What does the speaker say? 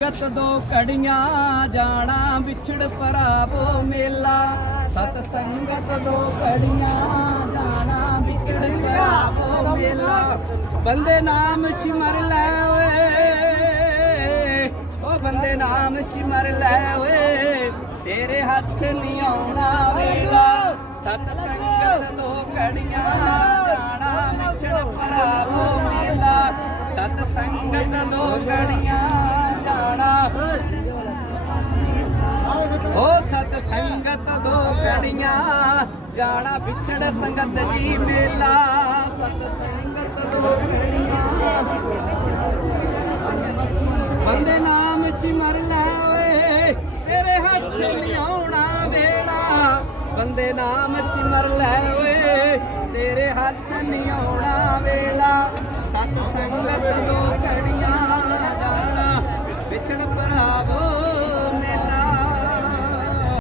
ਗਤ ਦੋ ਘੜੀਆਂ, ਜਾਣਾ ਵਿਛੜ ਭਰਾਵੋ ਮੇਲਾ। ਸਤ ਸੰਗਤ ਦੋ ਘੜੀਆਂ, ਜਾਣਾ ਵਿਛੜ ਭਰਾਵੋ ਮੇਲਾ। ਬੰਦੇ ਨਾਮ ਸਿਮਰ ਲੈ ਓਏ। ਓ ਬੰਦੇ ਨਾਮ ਸਿਮਰ ਲੈ ਓਏ। ਤੇਰੇ ਹੱਥ ਨਹੀਂ ਆਉਣਾ ਵੇਲਾ। ਸਤ ਸੰਗਤ ਦੋ ਘੜੀਆਂ, ਜਾਣਾ ਵਿਛੜ ਭਰਾਵੋ ਮੇਲਾ। ਸਤ ਸੰਗਤ ਦੋ ਘੜੀਆਂ ਓ ਸਤ ਸੰਗਤ ਦੋ ਘੜੀਆਂ ਜਾਣਾ ਵਿਛੜ ਸੰਗਤ ਜੀ ਮੇਲਾ। ਸਤ ਸੰਗਤ ਦੋ ਘੜੀਆਂ ਬੰਦੇ ਨਾਮ ਸਿਮਰ ਲੈ ਓਏ ਤੇਰੇ ਹੱਥ ਨਹੀਂ ਆਉਣਾ ਵੇਲਾ। ਬੰਦੇ ਨਾਮ ਸਿਮਰ ਲੈ ਓਏ ਤੇਰੇ ਹੱਥ ਨਹੀਂ ਆਉਣਾ ਵੇਲਾ।